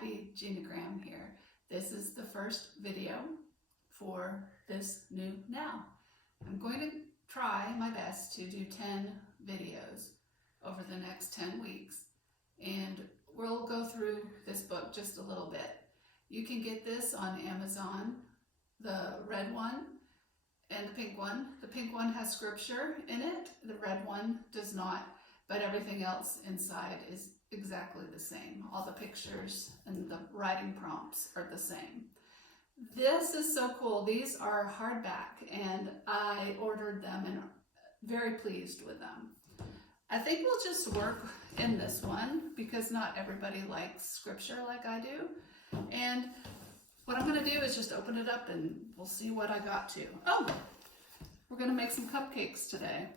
Happy Gina Graham here. This is the first video for this new now. I'm going to try my best to do 10 videos over the next 10 weeks, and we'll go through this book just a little bit. You can get this on Amazon, the red one and the pink one. The pink one has scripture in it, the red one does not, but everything else inside is exactly the same. All the pictures and the writing prompts are the same. This is so cool. These are hardback and I ordered them and I'm very pleased with them. I think we'll just work in this one because not everybody likes scripture like I do. And what I'm going to do is just open it up and we'll see what I got to. Oh, we're going to make some cupcakes today.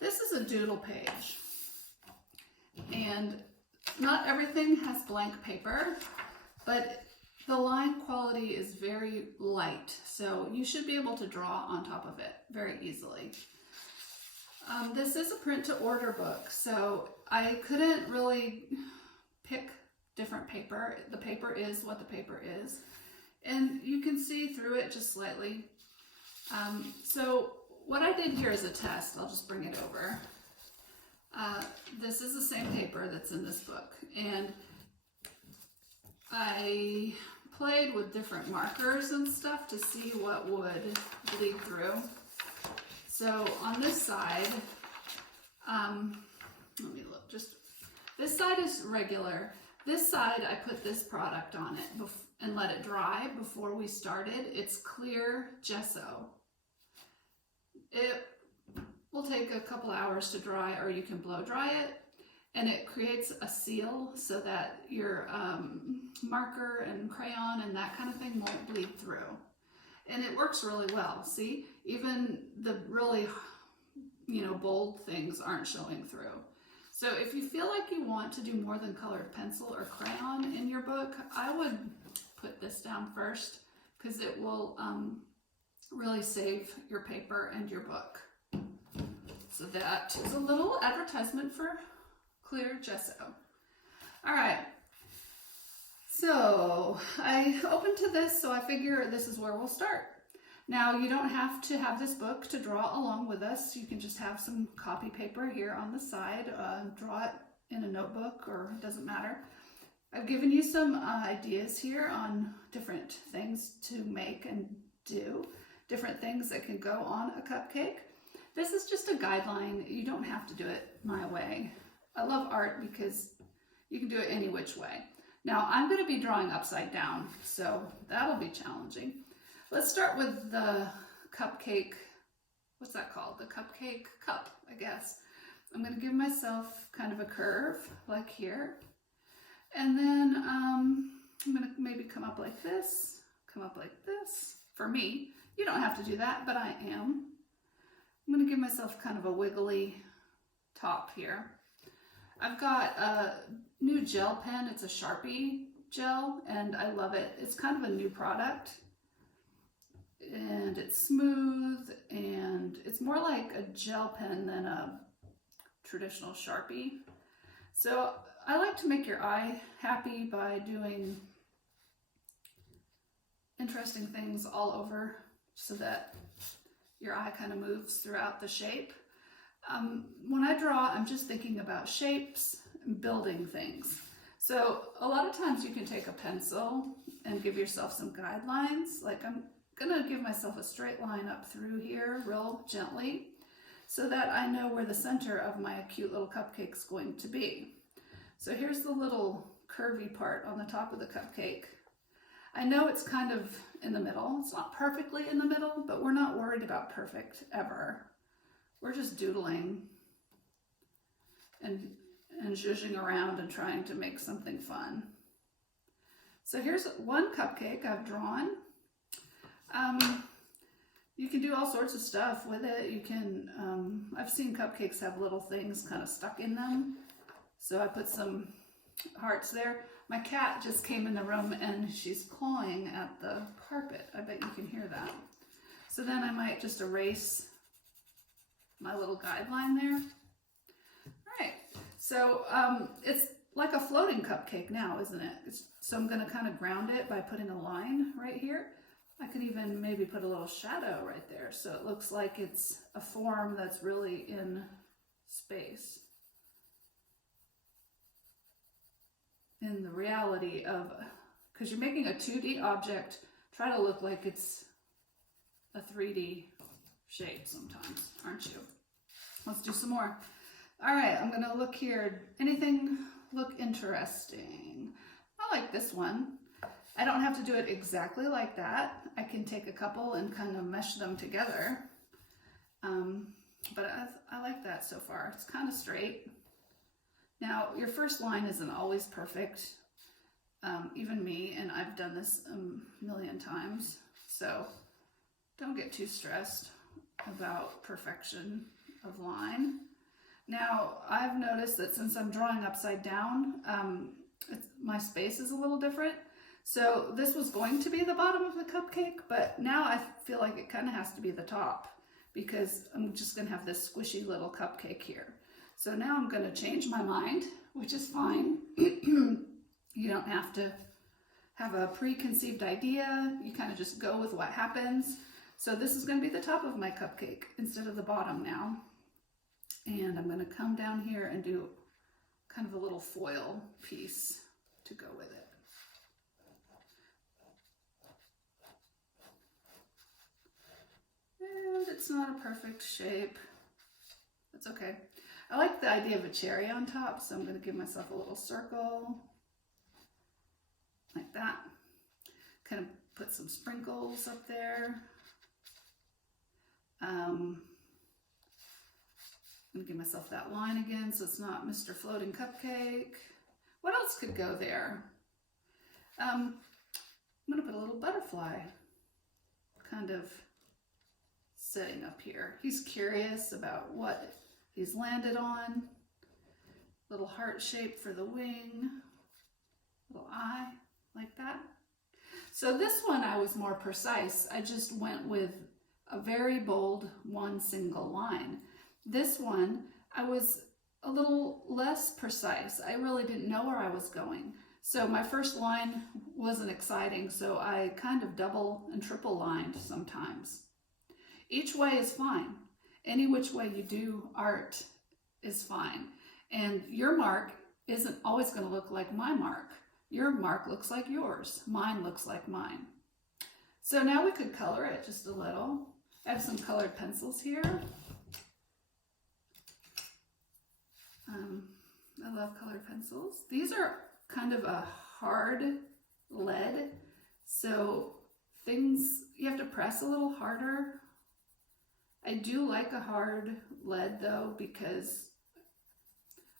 This is a doodle page. And not everything has blank paper, but the line quality is very light, so you should be able to draw on top of it very easily. This is a print to order book, so I couldn't really pick different paper. The paper is what the paper is, and you can see through it just slightly. So what I did here is a test. I'll just bring it over. This is the same paper that's in this book, and I played with different markers and stuff to see what would bleed through. So on this side, let me look, this side is regular. This side, I put this product on it and let it dry before we started. It's clear gesso. It will take a couple hours to dry, or you can blow dry it, and it creates a seal so that your marker and crayon and that kind of thing won't bleed through. And it works really well. See, even the really, bold things aren't showing through. So if you feel like you want to do more than colored pencil or crayon in your book, I would put this down first because it will really save your paper and your book. So that is a little advertisement for clear gesso. All right, so I opened to this, so I figure this is where we'll start. Now, you don't have to have this book to draw along with us. You can just have some copy paper here on the side, draw it in a notebook, or it doesn't matter. I've given you some ideas here on different things to make and do, different things that can go on a cupcake. This is just a guideline. You don't have to do it my way. I love art because you can do it any which way. Now, I'm going to be drawing upside down, so that'll be challenging. Let's start with the cupcake, what's that called? The cupcake cup, I guess. I'm going to give myself kind of a curve, like here. And then I'm going to maybe come up like this, come up like this. For me, you don't have to do that, but I am. I'm going to give myself kind of a wiggly top here. I've got a new gel pen. It's a Sharpie gel, and I love it. It's kind of a new product, and it's smooth, and it's more like a gel pen than a traditional Sharpie. So I like to make your eye happy by doing interesting things all over so that your eye kind of moves throughout the shape. When I draw, I'm just thinking about shapes and building things. So a lot of times you can take a pencil and give yourself some guidelines. Like I'm gonna give myself a straight line up through here real gently so that I know where the center of my cute little cupcake is going to be. So here's the little curvy part on the top of the cupcake. I know it's kind of in the middle. It's not perfectly in the middle, but we're not worried about perfect ever. We're just doodling and zhuzhing around and trying to make something fun. So here's one cupcake I've drawn. You can do all sorts of stuff with it. You can, I've seen cupcakes have little things kind of stuck in them. So I put some hearts there. My cat just came in the room and she's clawing at the carpet. I bet you can hear that. So then I might just erase my little guideline there. All right, so it's like a floating cupcake now, isn't it? So I'm gonna kind of ground it by putting a line right here. I could even maybe put a little shadow right there so it looks like it's a form that's really in space. In the reality of, because you're making a 2D object, try to look like it's a 3D shape sometimes, aren't you? Let's do some more. All right, I'm gonna look here. Anything look interesting? I like this one. I don't have to do it exactly like that. I can take a couple and kind of mesh them together. But I like that so far. It's kind of straight. Now, your first line isn't always perfect. Even me, and I've done this a million times. So don't get too stressed about perfection of line. Now, I've noticed that since I'm drawing upside down, my space is a little different. So this was going to be the bottom of the cupcake, but now I feel like it kind of has to be the top because I'm just going to have this squishy little cupcake here. So now I'm going to change my mind, which is fine. You don't have to have a preconceived idea. You kind of just go with what happens. So this is going to be the top of my cupcake instead of the bottom now. And I'm going to come down here and do kind of a little foil piece to go with it. And it's not a perfect shape. That's okay. I like the idea of a cherry on top, so I'm going to give myself a little circle like that. Kind of put some sprinkles up there. I'm going to give myself that line again so it's not Mr. Floating Cupcake. What else could go there? I'm going to put a little butterfly kind of sitting up here. He's curious about what he's landed on. Little heart shape for the wing. Little eye like that. So this one I was more precise. I just went with a very bold one single line. This one, I was a little less precise. I really didn't know where I was going. So my first line wasn't exciting, so I kind of double and triple lined sometimes. Each way is fine. Any which way you do art is fine. And your mark isn't always going to look like my mark. Your mark looks like yours. Mine looks like mine. So now we could color it just a little. I have some colored pencils here. I love colored pencils. These are kind of a hard lead, so things you have to press a little harder. I do like a hard lead though, because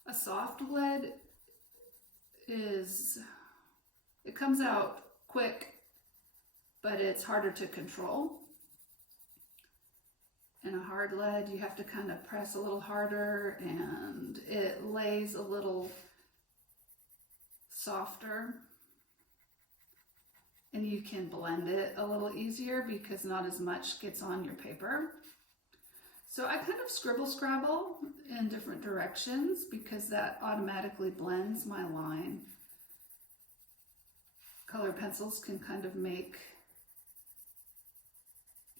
a soft lead it comes out quick, but it's harder to control. And a hard lead, you have to kind of press a little harder and it lays a little softer. And you can blend it a little easier because not as much gets on your paper. So I kind of scribble scrabble in different directions because that automatically blends my line. Colored pencils can kind of make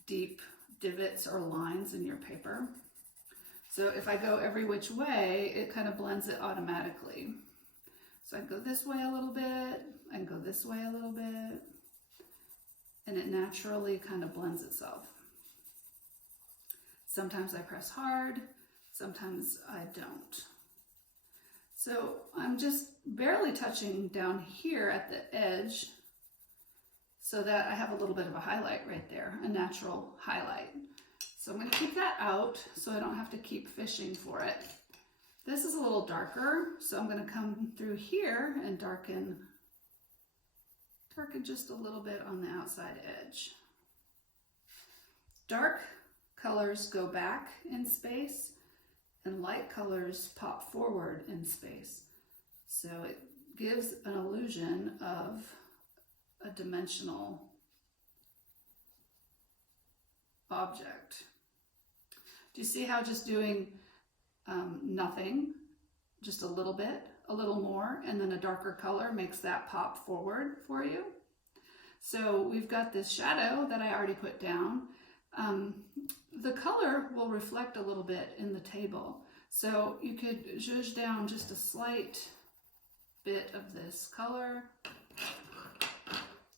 deep divots or lines in your paper. So if I go every which way, it kind of blends it automatically. So I go this way a little bit, I can go this way a little bit, and it naturally kind of blends itself. Sometimes I press hard, sometimes I don't. So I'm just barely touching down here at the edge so that I have a little bit of a highlight right there, a natural highlight. So I'm going to keep that out so I don't have to keep fishing for it. This is a little darker, so I'm going to come through here and darken just a little bit on the outside edge. Dark colors go back in space and light colors pop forward in space. So it gives an illusion of a dimensional object. Do you see how just doing nothing, just a little bit, a little more, and then a darker color makes that pop forward for you. So we've got this shadow that I already put down. The color will reflect a little bit in the table. So you could zhuzh down just a slight bit of this color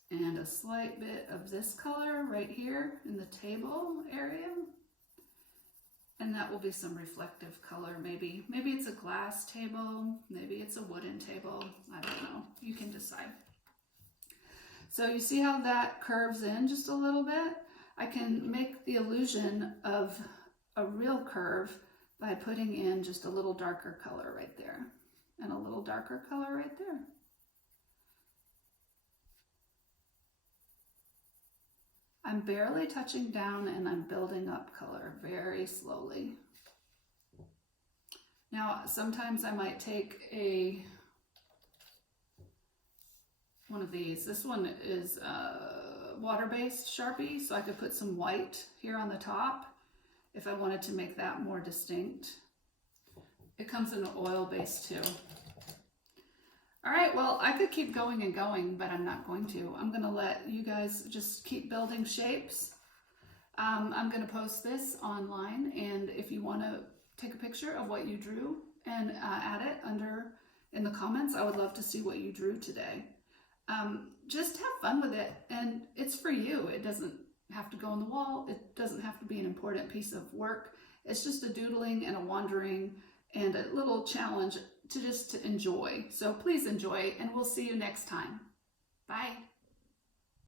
and a slight bit of this color right here in the table area. And that will be some reflective color, maybe. Maybe it's a glass table, maybe it's a wooden table, I don't know, you can decide. So you see how that curves in just a little bit? I can make the illusion of a real curve by putting in just a little darker color right there and a little darker color right there. I'm barely touching down and I'm building up color very slowly. Now, sometimes I might take one of these. This one is water-based Sharpie, so I could put some white here on the top if I wanted to make that more distinct. It comes in an oil base too. All right, well, I could keep going and going, but I'm not going to. I'm gonna let you guys just keep building shapes. I'm gonna post this online, and if you wanna take a picture of what you drew and add it under in the comments, I would love to see what you drew today. Just have fun with it, and it's for you. It doesn't have to go on the wall. It doesn't have to be an important piece of work. It's just a doodling and a wandering and a little challenge to just enjoy. So please enjoy, and we'll see you next time. Bye.